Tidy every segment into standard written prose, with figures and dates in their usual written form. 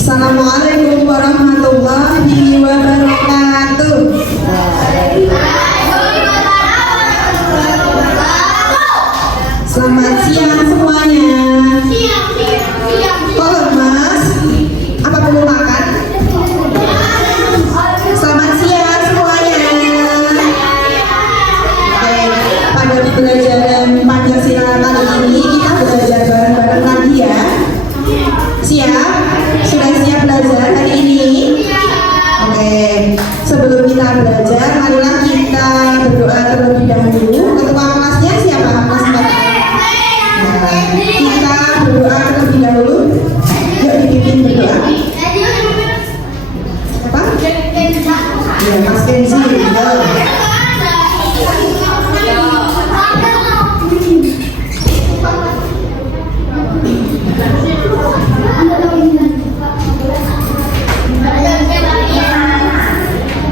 Assalamualaikum warahmatullahi wabarakatuh. Selamat siang semuanya. Kok lemas? Apa perlu makan? Selamat siang semuanya. Oke, pada pembelajaran Pancasila kali ini kita belajar bareng-bareng lagi ya. Siap? Sudah siap belajar hari ini? Oke, sebelum kita belajar, marilah kita berdoa terlebih dahulu. Ketua kelasnya siapa? Kelas 4. Nah, kita berdoa terlebih dahulu. Yuk dipimpin berdoa. Apa? Ya, Mas Kenzi.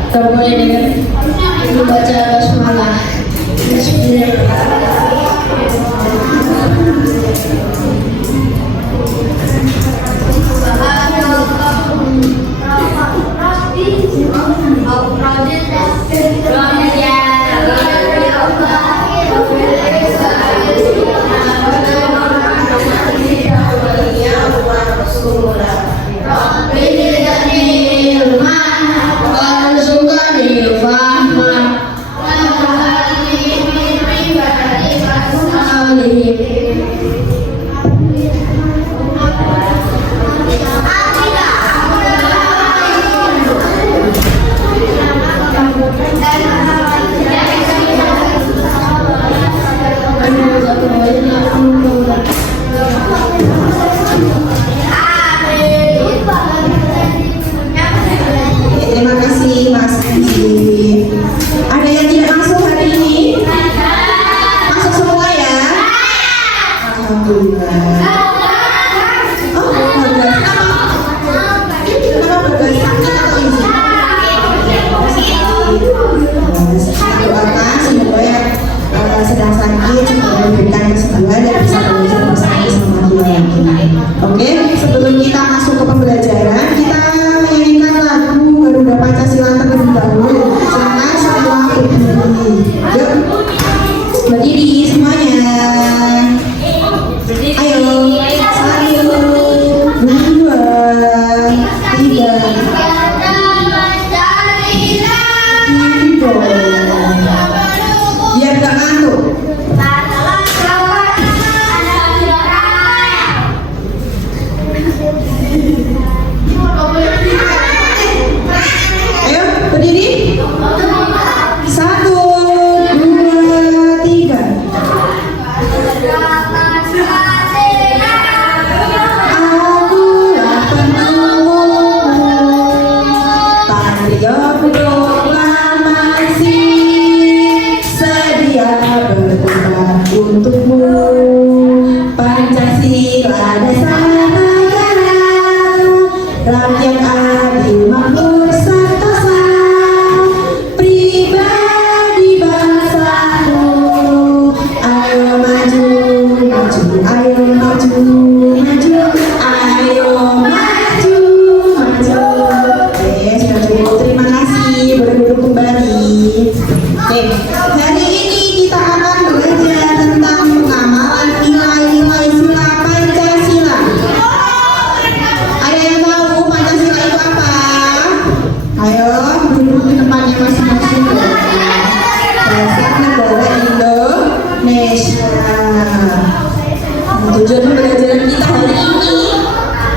Kamu boleh dengar membaca basmalah. Terima kasih Mas Kenzi. Ada yang tidak masuk hari ini? Masuk semua ya? Alhamdulillah. Oh, bagus. Kenapa bagus? Sakit atau isi? Kita doakan semoga yang sedang sakit semoga diberikan kesembuhan dan bisa belajar bersama dia. Oke, sebelum kita masuk ke pembelajaran, kita menyanyikan lagu Garuda Pancasila terlebih dahulu. Silakan semua berdiri. Yuk, berdiri semuanya. Ayo, 1, 2, 3. Biar gak ngantuk. Ayo, berdiri. 1, 2, 3. Akulah penuh patriot proklamasi, sedia berkorban untukmu. Pancasila dasar negara, rakyat adil makmur sentosa, pribadi bangsaku. Ayo maju, maju, ayo maju, maju, ayo maju, maju. Oke, sudah cukup. Terima kasih. Boleh duduk kembali. Oke, hari ini kita akan belajar tentang pengamalan nilai-nilai sila Pancasila. Ada yang tahu Pancasila itu apa? Ayo duduk di tempatnya masing-masing. Dasar negara Indonesia. Tujuan pembelajaran kita hari ini,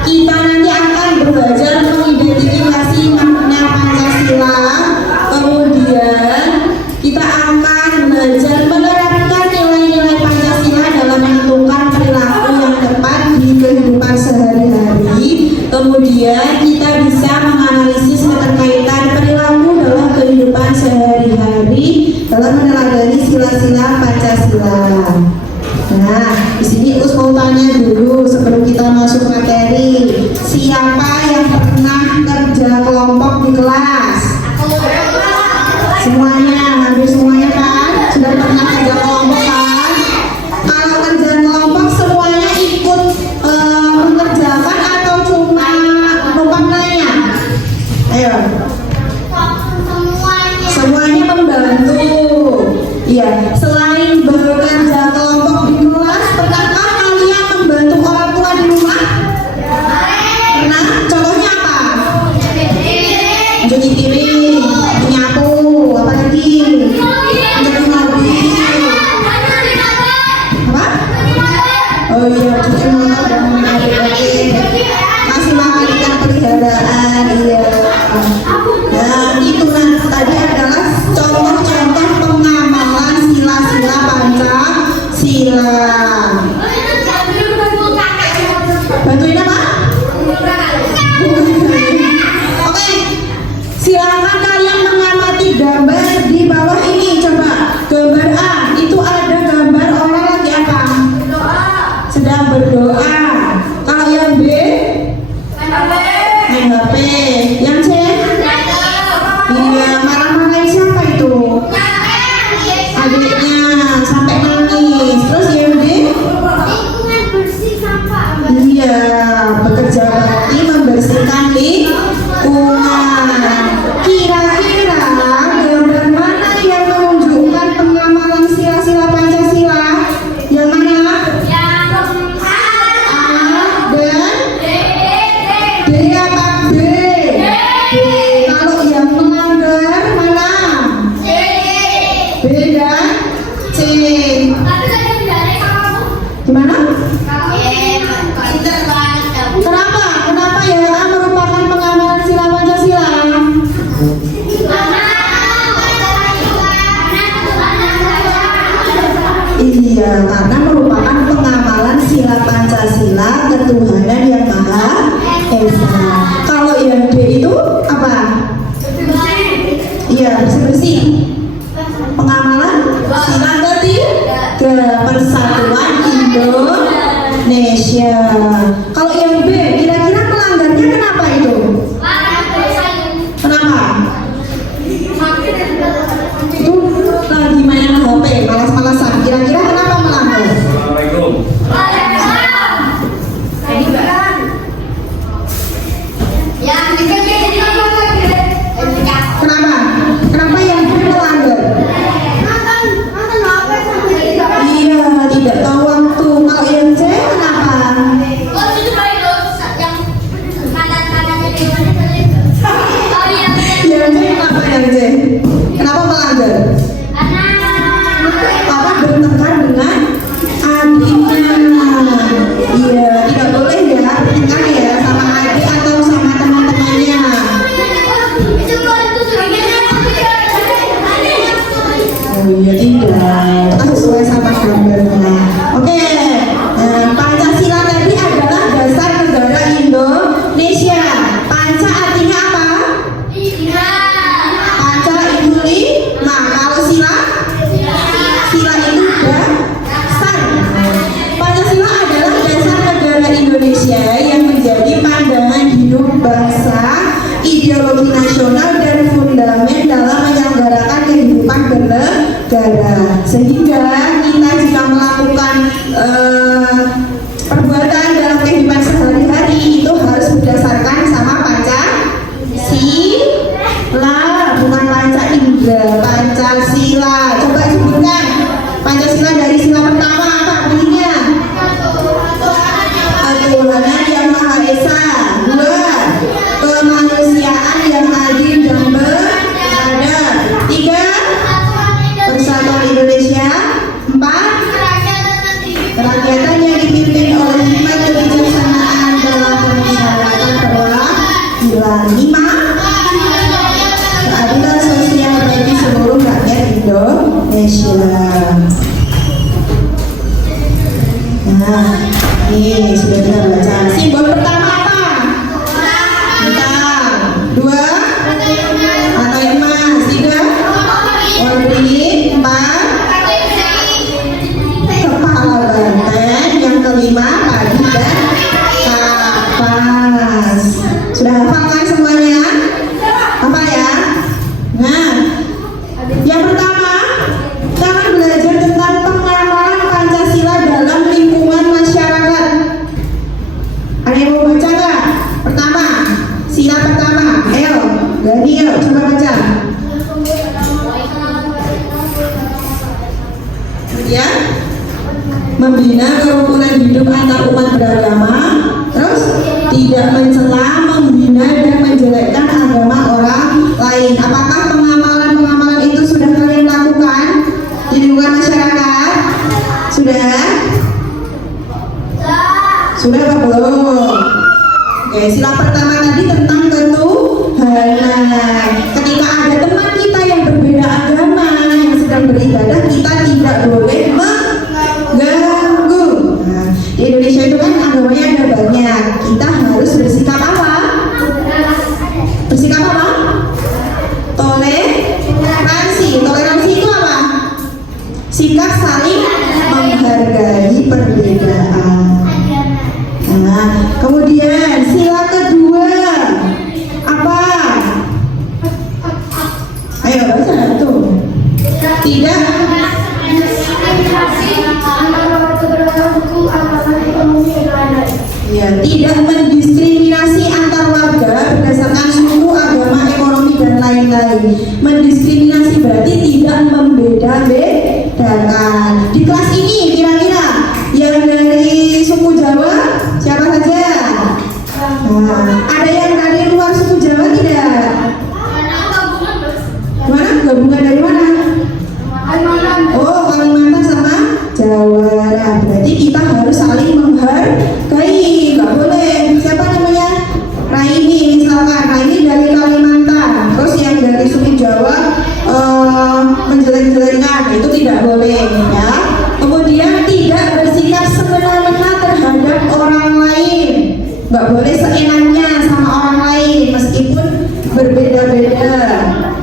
kita nanti akan belajar mengidentifikasi makna Pancasila. Kemudian kita akan belajar menerapkan nilai-nilai Pancasila dalam menentukan perilaku yang tepat di kehidupan sehari-hari. Kemudian kita bisa menganalisis keterkaitan perilaku dalam kehidupan sehari-hari dalam meneladani sila-sila Pancasila. Nah, di sini Us mau tanya dulu sebelum kita masuk materi. Siapa yang pernah kerja kelompok di kelas? Semuanya, hampir semuanya kan? Sudah pernah kerja kelompok kan? Kalau kerja kelompok semuanya ikut mengerjakan atau cuma Main HP. Yang C? Iya, marah-marahin siapa itu? Adiknya sampai nangis. Terus yang D? Iya, bekerja bakti membersihkan lingkungan. Kira-kira gambar mana yang menunjukkan pengamalan sila-sila Pancasila? Yang mana? A dan D apa B? B. Kalau yang melanggar mana? B dan C. Gimana? Kenapa? Kenapa yang A merupakan pengamalan sila Pancasila? Iya, karena merupakan pengamalan sila Pancasila ketuhanan yang Maha Esa. Kalau yang D itu apa? Iya, bersih-bersih. Pengamalan sila ketiga, persatuan Indonesia. Kalau yang B, kira-kira melanggarnya kenapa itu? Kenapa? Itu lagi main HP, malas-malasan. Kira-kira kenapa melanggar? Assalamualaikum. Kenapa? Kenapa yang B melanggar? Iya, tidak tahu waktu. Kalau yang C kenapa? Yang C kenapa yang C? Kenapa melanggar? Papa bertengkar dengan adiknya. Iya, tidak boleh ya bertengkar ya sama adik atau sama teman-temannya. Oh iya, tidak. Kita sesuai sama gambarnya. Oke, Pancasila tadi adalah dasar negara Indonesia. Panca artinya apa? Panca itu 5. Kalau sila? Sila itu dasar. Pancasila adalah dasar negara Indonesia yang menjadi pandangan hidup bangsa, ideologi nasional dan fundament dalam menyelenggarakan kehidupan bernegara. Sehingga kita jika melakukan perbuatan dalam kehidupan sehari-hari itu harus berdasarkan sama Pancasila, bukan Panca Indra, Pancasila. Coba sebutkan Pancasila dari sila pertama apa bunyinya? Ketuhanan yang Maha Esa. 2. Kemanusiaan yang adil dan beradab. 3. Persatuan Indonesia. 4. Kerakyatan yang dipimpin oleh hikmat kebijaksanaan dalam permusyawaratan perwakilan. 5. Keadilan sosial bagi seluruh rakyat Indonesia. Nah, ini sudah kita baca. Simbol pertama apa? Bintang. 2. Rantai emas. 3. Polri. 4. Kepala banteng. Yang kelima padi dan kapas. Sudah hafal kan semuanya? Apa ya? Nah, yang pertama kita akan belajar tentang pengamalan Pancasila dalam lingkungan masyarakat. Ada yang mau baca nggak? Pertama, sila pertama. Ayo, Daniel, coba baca. Ya, membina kerukunan hidup antar umat beragama. Terus tidak mencela, menghina dan menjelekkan agama orang lain. Apakah pengamalan itu sudah kalian lakukan di lingkungan masyarakat? Sudah? Sudah apa belum? Oke, sila pertama tadi tentang ketuhanan. Ketika ada teman kita yang berbeda agama yang sedang beribadah, kita tidak boleh mengganggu. Nah, di Indonesia itu kan agamanya ada banyak. Kita harus bersikap apa? Bersikap apa? Toleransi. Toleransi itu apa? Sikap saling menghargai perbedaan. Nah, kemudian sila kedua Mendiskriminasi berarti tidak membeda-bedakan. Di kelas ini kira-kira yang dari suku Jawa siapa saja? Nah, ada yang dari luar suku Jawa tidak? Mana? Gabungan dari mana? Oh, Kalimantan sama Jawa. Nah, berarti kita harus saling menghargai. Nggak boleh. Siapa namanya? Raini misalkan. Raini dari Kalimantan. Terus yang dari suku Jawa menjelek-jelekan, itu tidak boleh ya. Kemudian tidak bersikap semena-mena terhadap orang lain. Nggak boleh seenaknya sama orang lain meskipun berbeda-beda.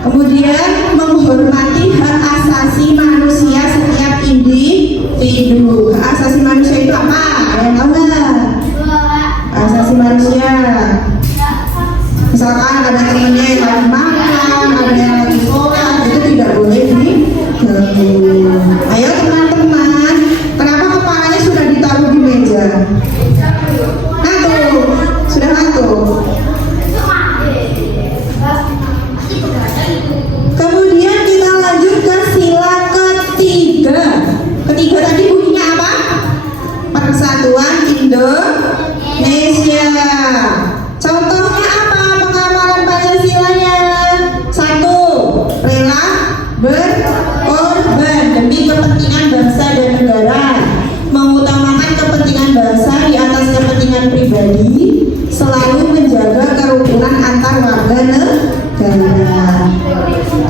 Kemudian menghormati hak asasi manusia setiap individu. Hak asasi manusia itu apa? Ada yang tahu nggak? Hak asasi manusia. Misalkan ada temennya yang lagi makan, ada yang lagi sholat, itu tidak boleh diganggu. Ayo teman-teman, kenapa kepalanya sudah ditaruh di meja? Nah tuh, sudah ngantuk. Kemudian kita lanjut ke sila ketiga. Ketiga tadi bunyinya apa? Persatuan Indonesia. Contohnya apa pengamalan Pancasilanya? 1. Rela berkorban demi kepentingan bangsa dan negara. Mengutamakan kepentingan bangsa di atas kepentingan pribadi. Selalu menjaga kerukunan antar warga negara.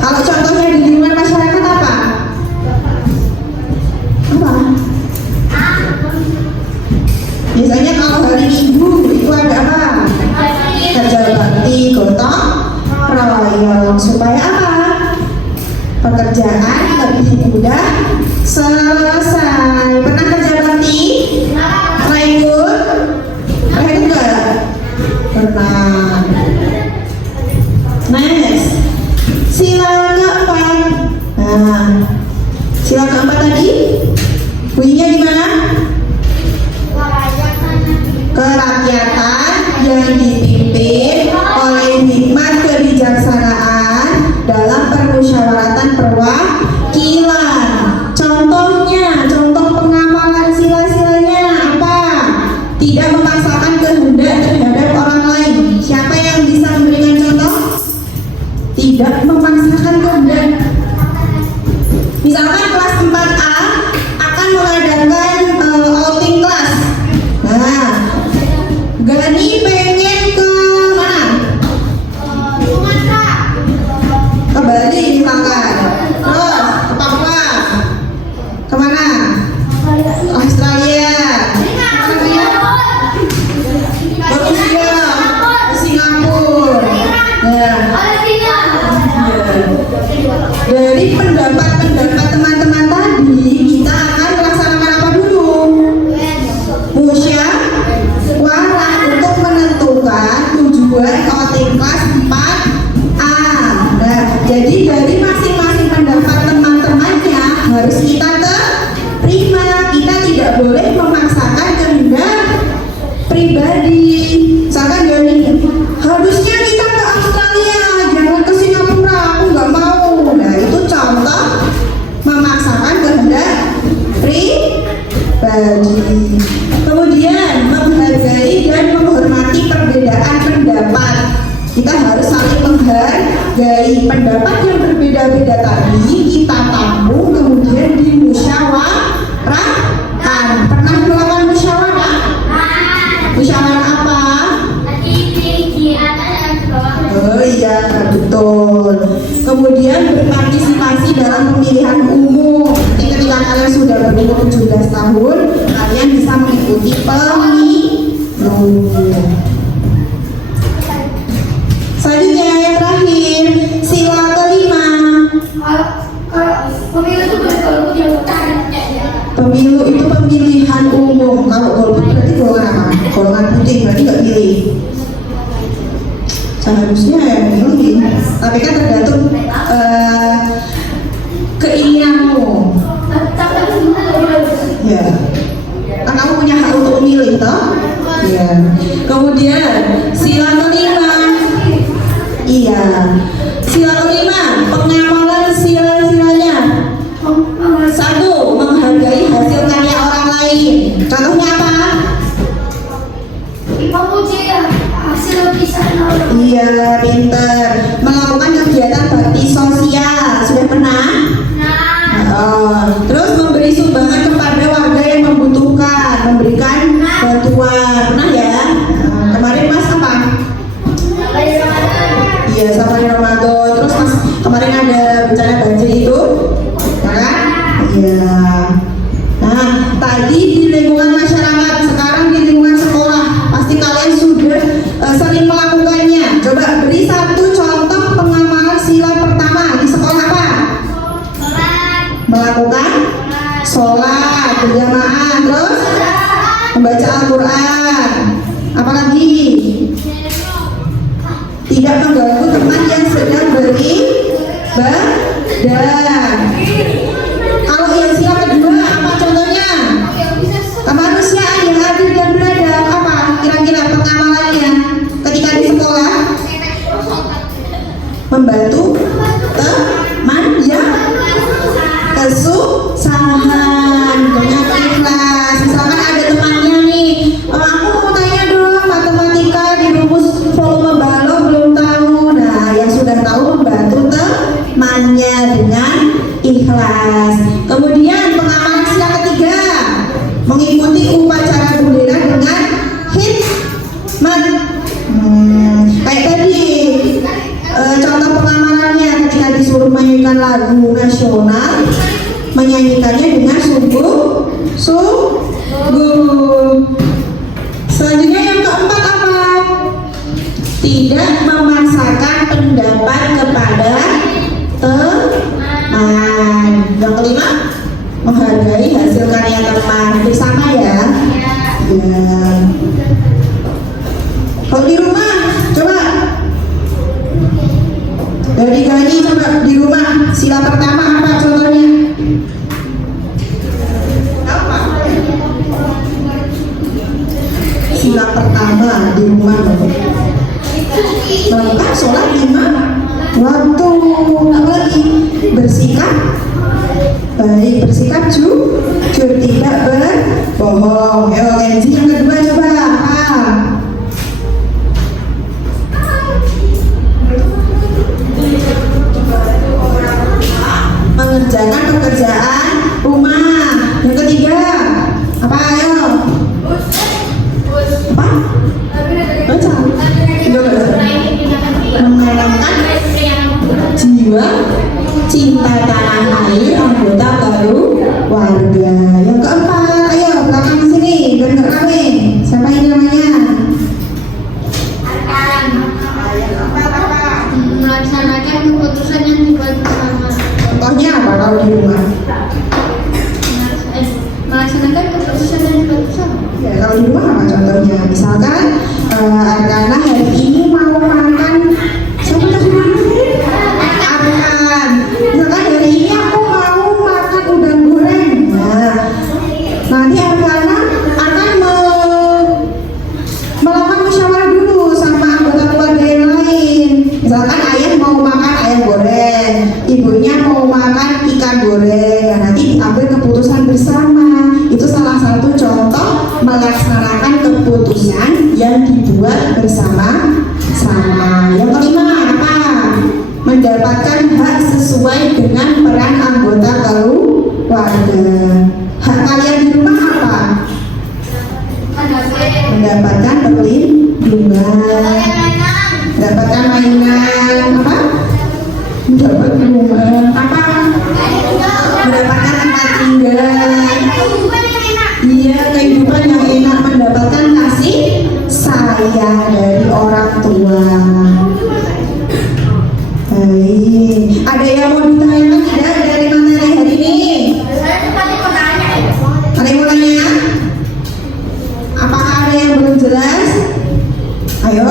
Kalau contohnya di lingkungan masyarakat apa? Apa? Biasanya kalau hari Minggu itu ada apa? Kerja bakti gotong royong supaya apa? Pekerjaan lebih mudah selesai. Pernah kerja bakti? Pernah ikut? Pernah ikut nggak? Pernah. Next, sila keempat. Nah, sila keempat tadi bunyinya gimana? Kerakyatan yang dipimpin oleh hikmat kebijaksanaan dalam permusyawaratan perwakilan. Contohnya, contoh pengamalan sila-silanya apa? Tidak memaksakan kehendak terhadap orang lain. Siapa yang bisa memberikan contoh? Tidak memaksakan kehendak. Misalkan kelas 4A akan mengadakan outing kelas. Nah, Gani pengen ke mana? Ke Bali misalkan. Terus ke Papua. Kemana? Australia. Ke Rusia. Ke Singapura. Dari pendapat-pendapat teman-teman tadi, kita akan melaksanakan apa dulu? Musyawarah untuk menentukan tujuan outing kelas 4A. Nah, jadi dari masing-masing pendapat teman-temannya harus kita terima. Kita tidak boleh memaksakan kehendak pribadi. Misalkan Doni, harusnya kita ke Australia, jangan ke Singapura, aku nggak mau. Nah, itu contoh memaksakan kehendak pribadi. Kemudian menghargai dan menghormati perbedaan pendapat. Kita harus saling menghargai pendapat yang berbeda-beda tadi. Kita tampung kemudian dimusyawarahkan. Pernah melakukan musyawarah? Musyawarah apa? Oh iya, betul. Kemudian berpartisipasi dalam pemilihan umum. Ketika kalian sudah berumur 17 tahun, kalian bisa mengikuti pemilu. Selanjutnya yang terakhir, sila kelima. Pemilu itu pemilihan umum. Kalau golput berarti golongan apa? Golongan putih, berarti nggak pilih. Seharusnya yang milih, tapi kan tergantung keinginanmu. Ya, kan kamu punya hak untuk memilih, toh? Ya. Kemudian sila kelima, iya, sila kelima iya, pinter. Melakukan kegiatan bakti sosial, sudah pernah? Terus memberi sumbangan kepada warga yang membutuhkan, memberikan bantuan, pernah ya? Kemarin Mas apa? Iya, safari Ramadan. Terus Mas kemarin ada bencana banjir itu, ya kan? Iya. Nah, tadi di lingkungan masyarakat, sekarang di lingkungan sekolah, pasti kalian sudah sering melakukannya. Coba beri satu contoh pengamalan sila pertama di sekolah apa? Melakukan sholat berjamaah, terus membaca Al-Quran. Apalagi tidak mengganggu teman yang sedang beribadah. Kalau yang sila kedua apa contohnya? Kemanusiaan yang adil dan beradab. Apa kira-kira pengamalannya ketika di sekolah? Membantu teman yang kesusahan dengan ikhlas. Misalkan ada temannya nih, aku mau tanya dong matematika di rumus volume balok belum tahu. Nah, yang sudah tahu membantu temannya dengan ikhlas. Kemudian pengamalan sila ketiga, mengikuti upacara bendera dengan hikmat. Kayak tadi contoh pengamalannya ketika disuruh menyanyikan lagu nasional, menyanyikannya dengan sungguh-sungguh. Selanjutnya yang keempat apa? Tidak memaksakan pendapat kepada teman. Yang kelima, menghargai hasil karya teman. Bersama ya. Ya. Kalau di rumah, coba dari Gani, coba di rumah sila pertama apa contohnya? Apa? Sila pertama di rumah melakukan sholat lima waktu. Apa lagi? Bersikap baik, bersikap jujur, tidak berbohong. Lenzi yang kedua coba apa? Mengerjakan pekerjaan rumah. Yang ketiga apa? Ayo. Apa? Baca. Menanamkan jiwa cinta tanah air anggota baru warga. Yang keempat, ayo belakang sini biar nggak rame. Siapa ini namanya? Melaksanakan keputusan yang dibuat bersama. Contohnya apa kalau di rumah? Melaksanakan keputusan yang dibuat bersama. Ya, kalau di rumah apa contohnya? Misalkan Arkana hari ini mau makan, siapa tadi makan? Arkan. Misalkan hari ini aku mau makan udang goreng. Nah, nanti Arkan melakukan musyawarah dulu sama anggota keluarga yang lain. Misalkan ayah mau makan ayam goreng, ibunya mau makan ikan goreng. Nah, nanti diambil keputusan bersama. Itu salah satu contoh melaksanakan keputusan yang dibuat bersama-sama. Yang kelima apa? Mendapatkan hak sesuai dengan peran anggota keluarga. Hak kalian di rumah apa? Mendapatkan perlindungan, mendapatkan mainan apa? Mendapatkan rumah apa? Mendapatkan tempat tinggal. Iya, kehidupan yang enak, mendapatkan kasih sayang dari orang tua. Baik, ada yang mau ditanyakan tidak dari materi hari ini? Ada yang mau tanya? Apakah ada yang belum jelas? Ayo.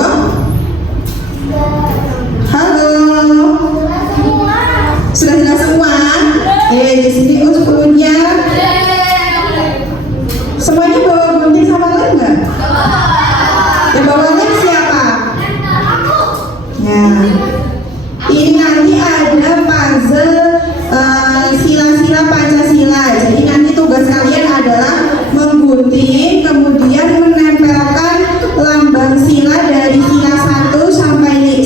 Halo. Sudah jelas semua? Di sini sepenuhnya. Semuanya bawa gunting sama lem nggak? Yang bawa lem siapa? Ya. Ini nanti ada puzzle sila-sila Pancasila. Jadi nanti tugas kalian adalah menggunting, kemudian menempelkan lambang sila dari sila 1 sampai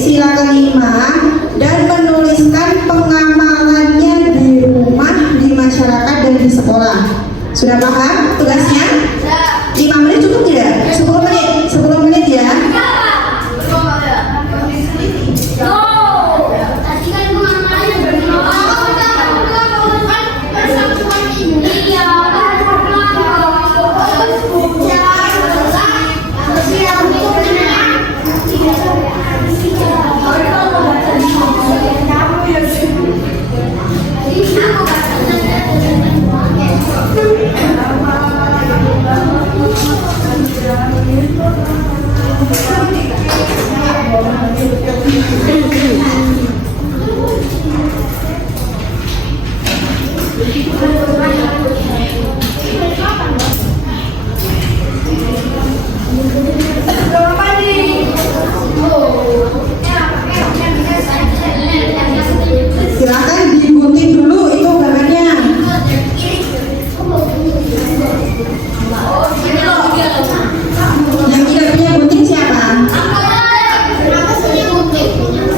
Silakan digunting dulu itu gambarnya. Yang tidak punya gunting siapa? Aku punya gunting.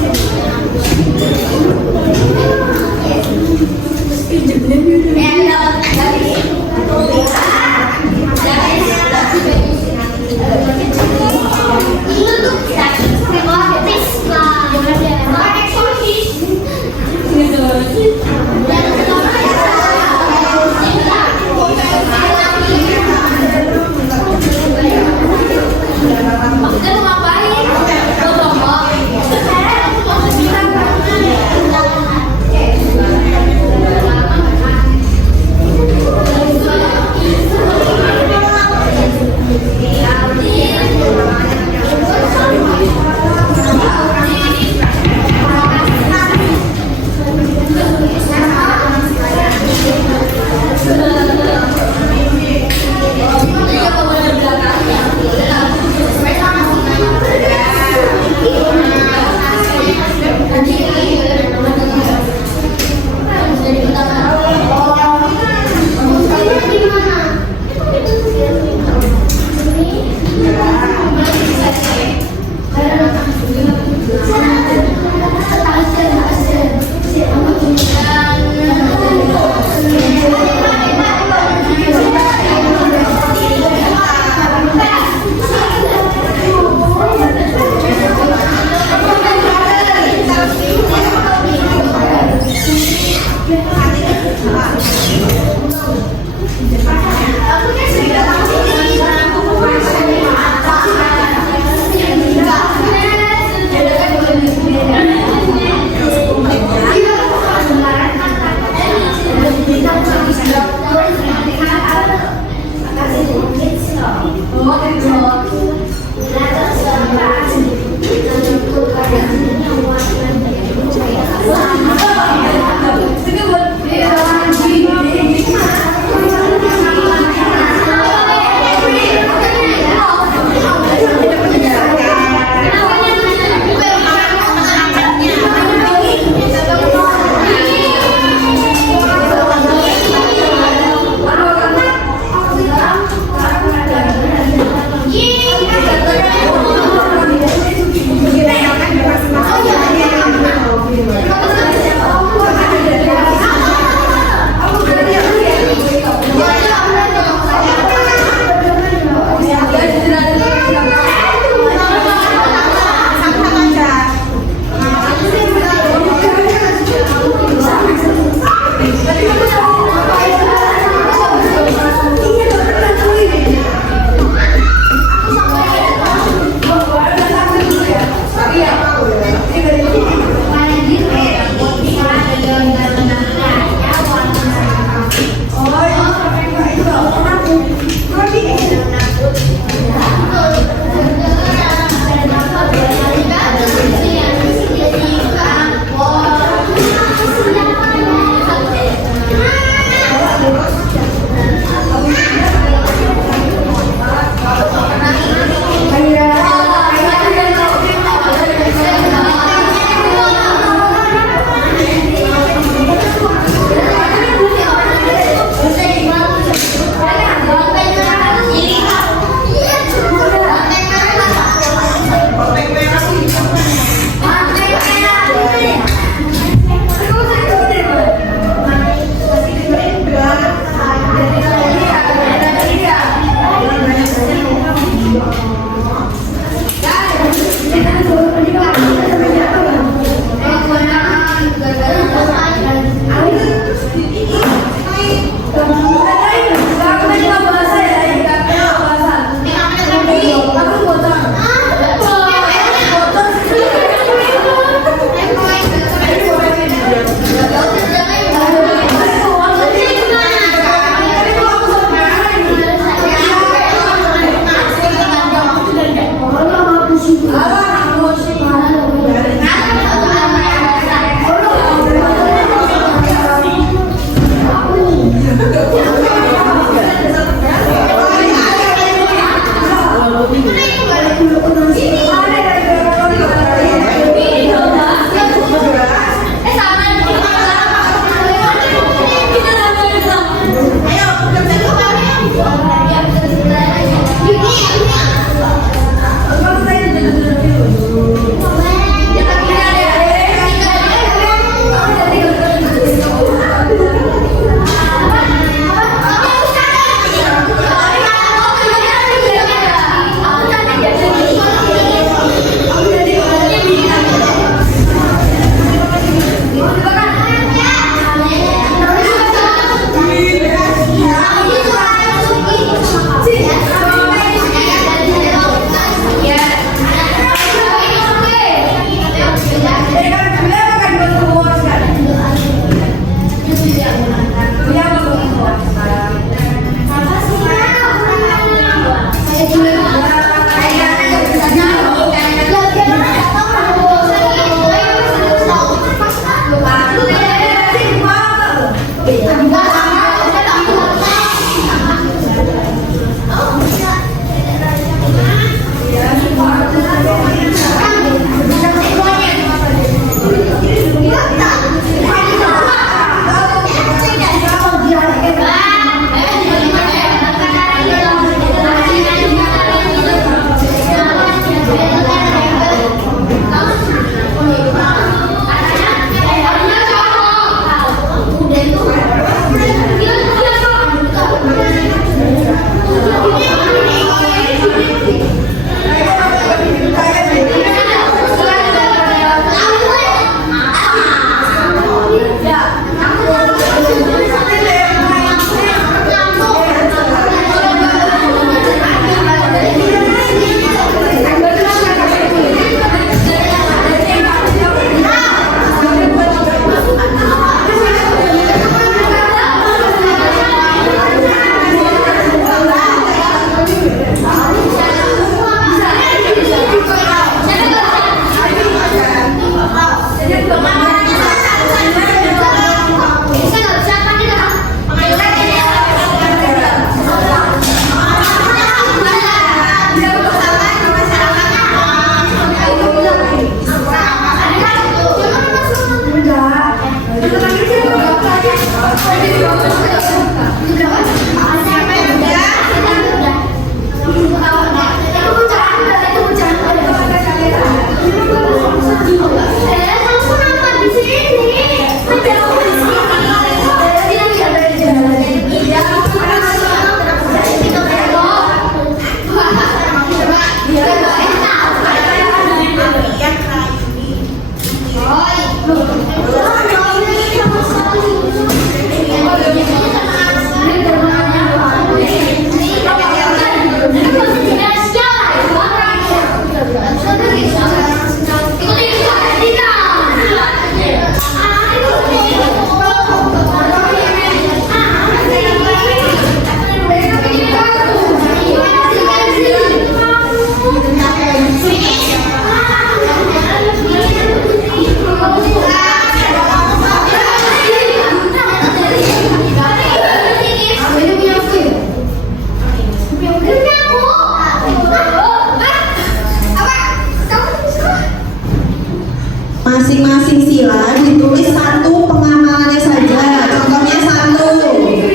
Masing-masing sila ditulis satu pengamalannya saja. Contohnya satu,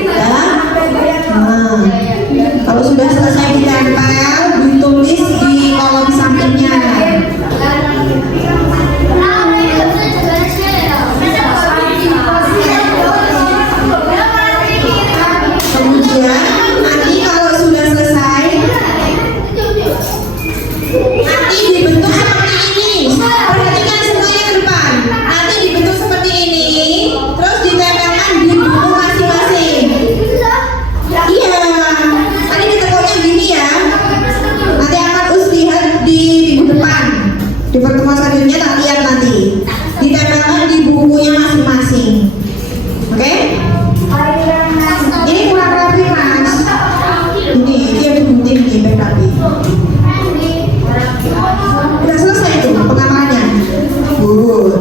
ya. Nah, kalau sudah selesai ditempel, ditulis di kolom sampingnya. Kemudian nanti kalau sudah selesai, nanti dibentuk seperti ini. Perhatikan semuanya ke depan. Nanti dibentuk seperti ini, terus ditempelkan di buku masing-masing. Iya, tadi ditemukannya gini ya. Nanti akan lihat di minggu depan. Di pertemuan selanjutnya tak lihat nanti. Ditempelkan di bukunya masing-masing. Oke? Ini kurang rapi mas. Ini yang digunting nih, baik rapi. Udah selesai tuh pengamalannya.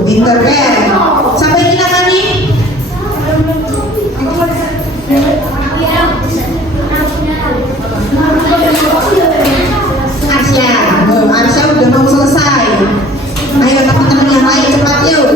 Pinter deh. Sampai ini nama nih. Arsya. Arsya udah mau selesai. Ayo teman-teman yang lain cepat yuk.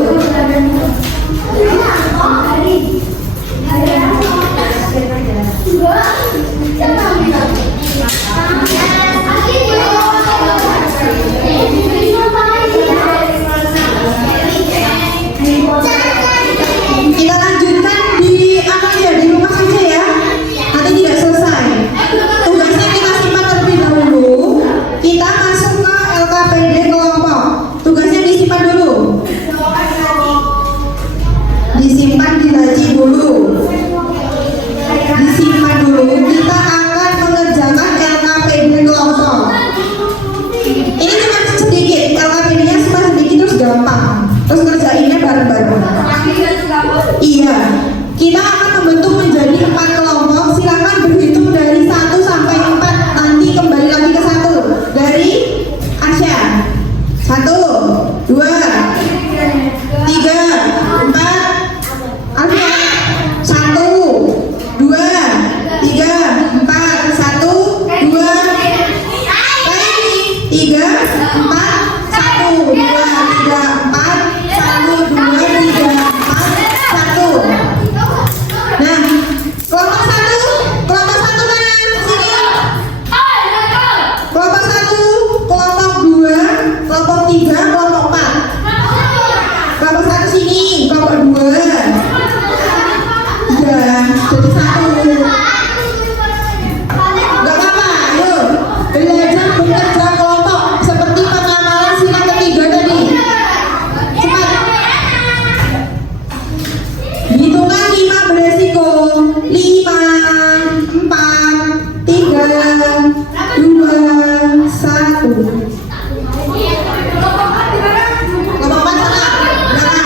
Kita lanjutkan di apa ya, di rumah saja ya. Nanti tidak selesai. Tugasnya kita simpan terlebih dahulu. Kita masuk ke LKPD kelompok. Tugasnya disimpan dulu. Disimpan di laci dulu. Disimpan dulu. Kita akan mengerjakan LKPD kelompok. Ini cuma sedikit. LKPD-nya cuma sedikit terus gampang. Terus ngerjainnya bareng-bareng. Iya, kita akan membentuk menjadi 4 kelompok. Silakan berhitung dari 1 sampai 4. Nanti kembali lagi ke 1. Dari Arsya. 1, 2, 3, 4. Arsya. 1, 2, 3, 4. 1, 2, 3, 4. 1, 2, 3, 4. 1, 2, 3, 4. 1. Nah, kelompok 1 mana? Sini. Kelompok 1, kelompok 2, kelompok 3, kelompok 4. Kelompok 1 sini, kelompok 2. Iya, jadi 1. Gak apa-apa, ayo belajar bekerja kelompok seperti pengamalan sila ketiga tadi. Cepat. Hitungan 5 beresiko. 5, 4, 3, 2, 1. Kelompok 4 sana.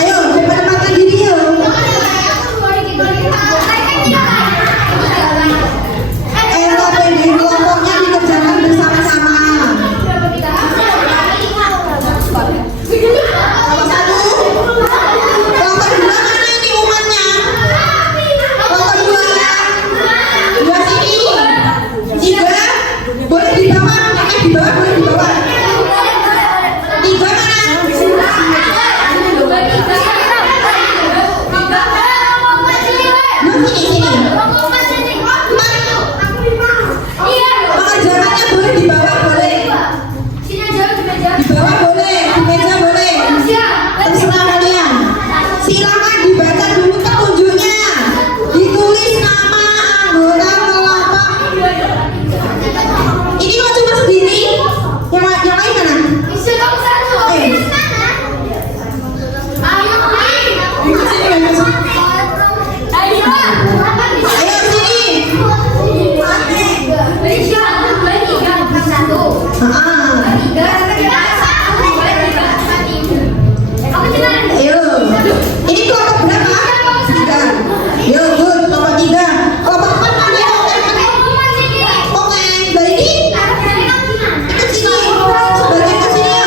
Ayo, cepat-cepatkan diri yuk. LKPD kelompoknya dikerjakan bersama-sama. Kelompok 1, kelompok 2 mana ini umatnya? Kelompok 2, 2 sini. 3, boleh di bawah, di bawah boleh di bawah. 3 mana? Lu sini. Pengajarannya boleh di bawah boleh. Di bawah boleh, di meja boleh. Terserah kalian. Silakan dibaca dulu petunjuknya. Ditulis nama anggota kelompok. Ini kok cuma sendiri? Yang lain mana? Ayo sini. Ayo. Ini kelompok berapa? 3. Yo, good. Kelompok 3. Kelompok 4 mana? Oke, dari ini. Ikut sini. Sebagian ke sini ya.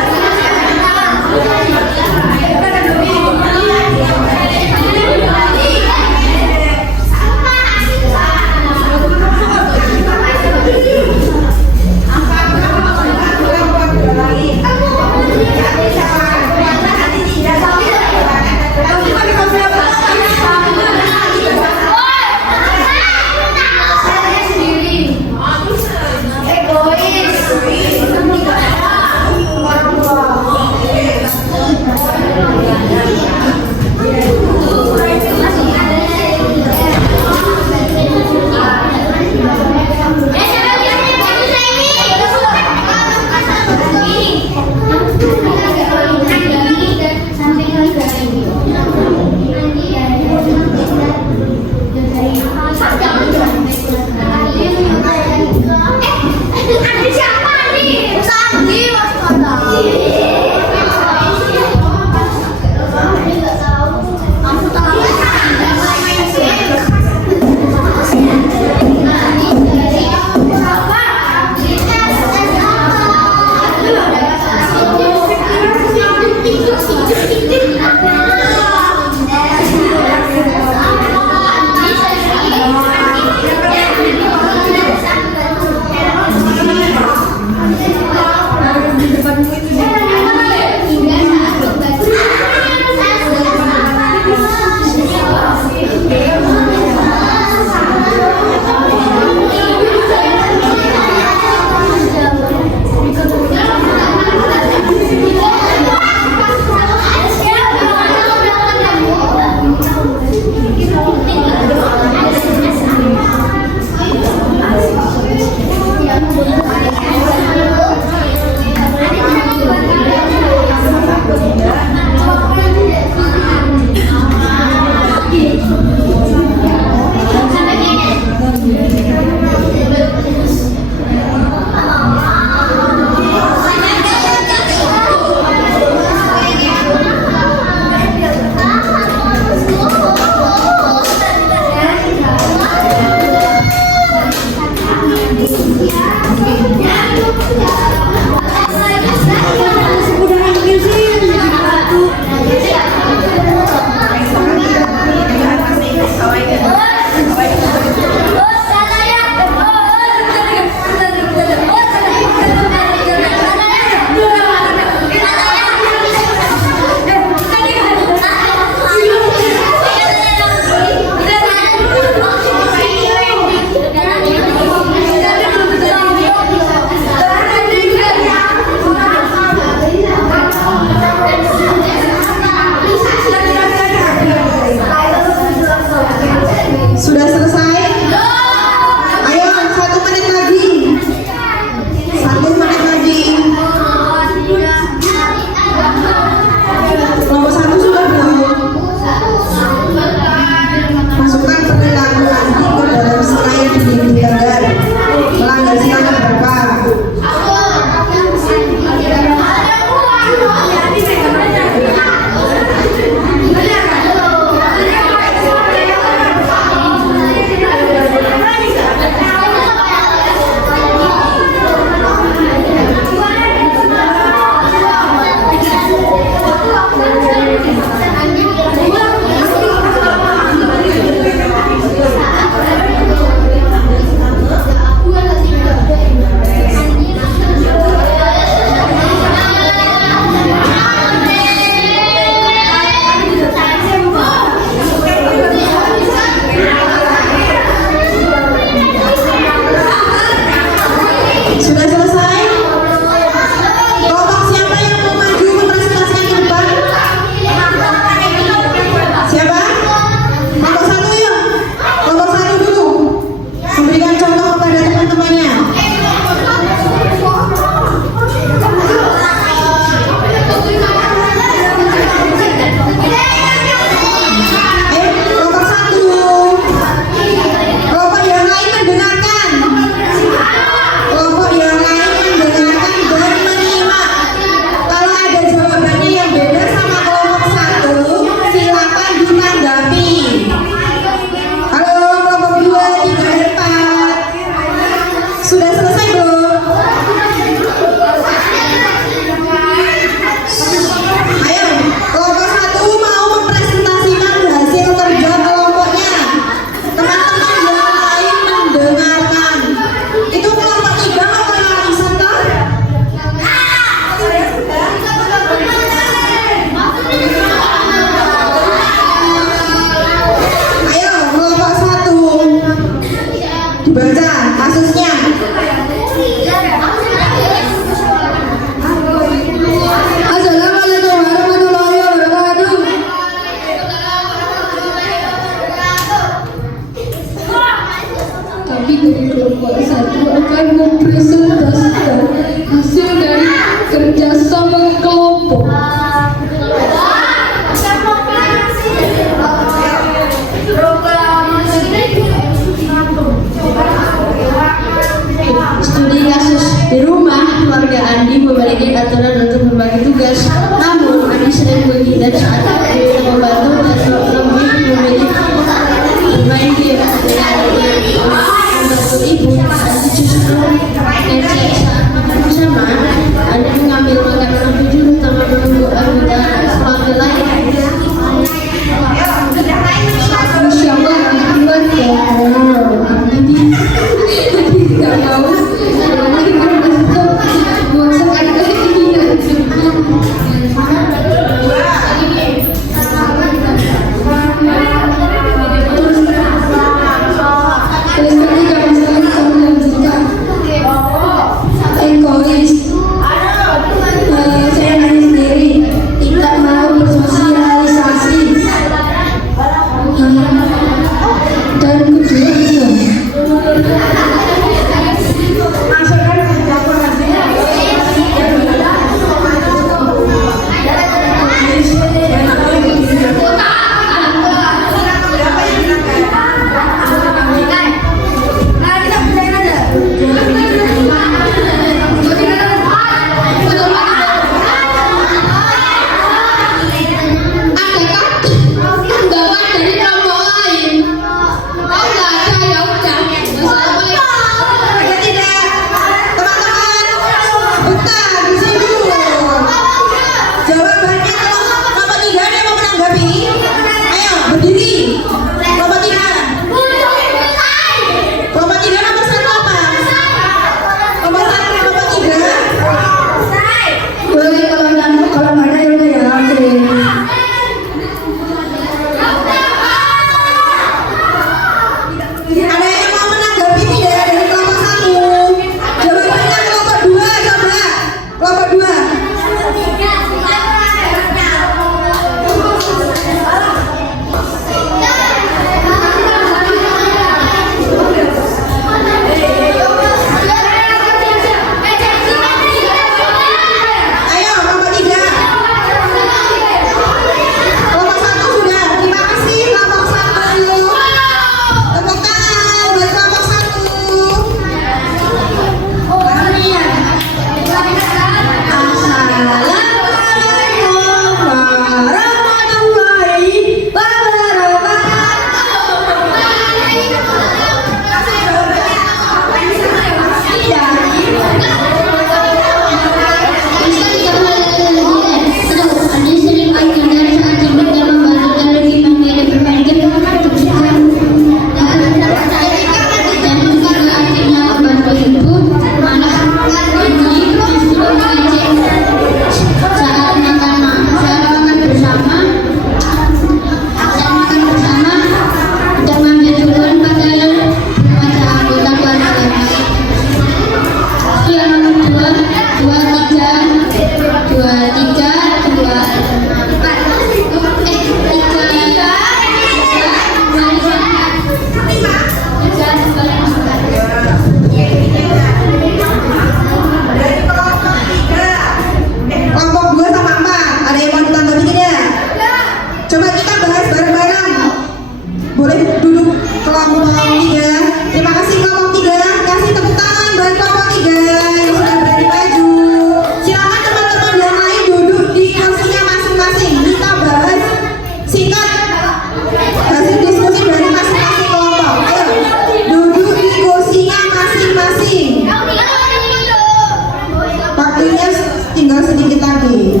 tinggal sedikit lagi.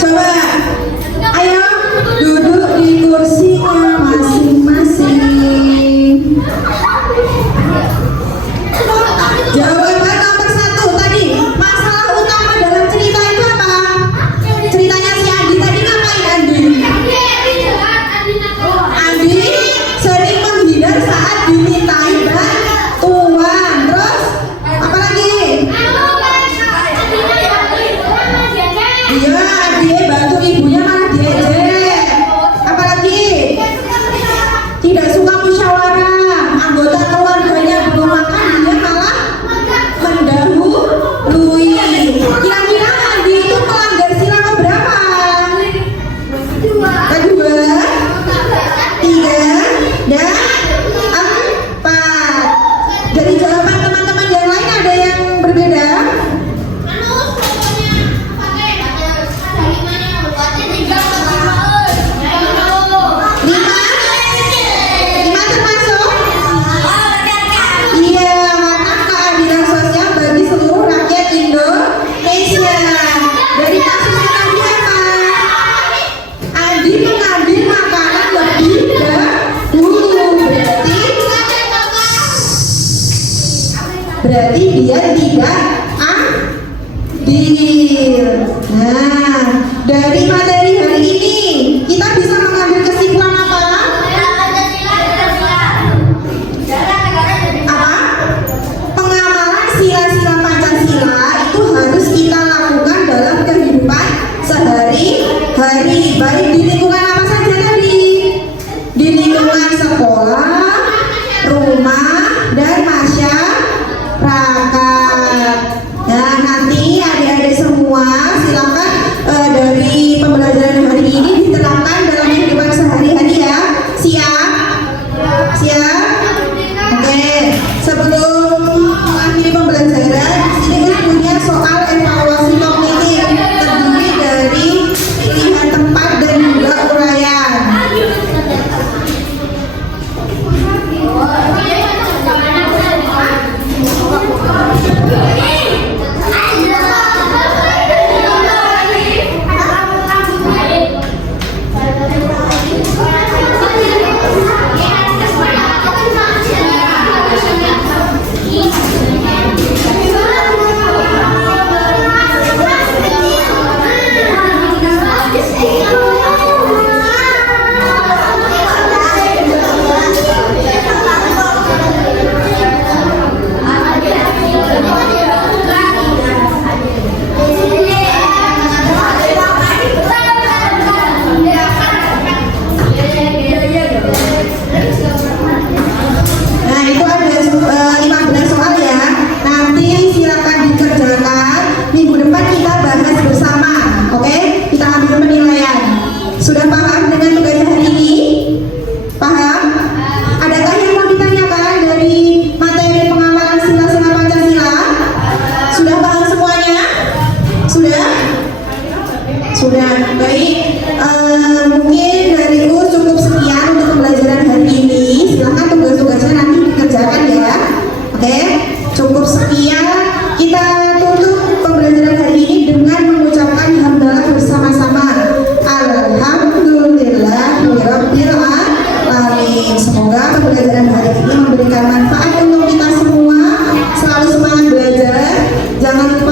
Coba, ayo duduk di kursinya masing-masing. Jawaban nomor 1 tadi, masalah utama dalam cerita itu apa? Ceritanya si Andi tadi ngapain Andi? Andi sering menghindar saat dimintai bantuan. Terus apa lagi? Iya, dia bantu ibunya malah diejek. Apa lagi? Tidak suka musyawarah. Anggota keluarganya belum makan, dia malah mendahului. Kira-kira Andi itu melanggar sila keberapa? Kedua, 3, dan 4. Dari jawaban teman-teman yang lain ada yang berbeda? 5 termasuk? Iya, karena keadilan sosial bagi seluruh rakyat Indonesia. Dari kasusnya tadi apa? Andi mengambil makanan lebih dahulu. Berarti dia tidak adil. Nah, dari materi hari ini kita bisa mengambil kesimpulan apa? Pengamalan sila-sila Pancasila itu harus kita lakukan dalam kehidupan sehari-hari, baik di lingkungan apa saja tadi, di lingkungan sekolah, rumah, dan masyarakat. Nah, nanti adik-adik semua silakan dari pembelajaran hari ini diterapkan dalam kehidupan sehari-hari ya. Siap? Siap? Oke, sebelum mengakhiri pembelajaran, ini punya soal evaluasi kognitif terdiri dari pilihan tempat dan juga uraian. Nah, itu ada 15 soal ya. Nanti silakan dikerjakan. Minggu depan kita bahas bersama. Oke? Kita ambil penilaian. Sudah paham dengan tugas hari ini? Paham? Adakah yang mau ditanyakan dari materi pengamalan sila-sila Pancasila? Sudah paham semuanya? Sudah? Sudah. Baik. Mungkin dari U cukup sekian untuk pembelajaran hari ini. Silakan tugas-tugasnya nanti dikerjakan ya. Oke, cukup sekian. Kita tutup pembelajaran hari ini dengan mengucapkan hamdalah bersama-sama. Alhamdulillahirabbil alamin. Semoga pembelajaran hari ini memberikan manfaat untuk kita semua. Selalu semangat belajar. Jangan lupa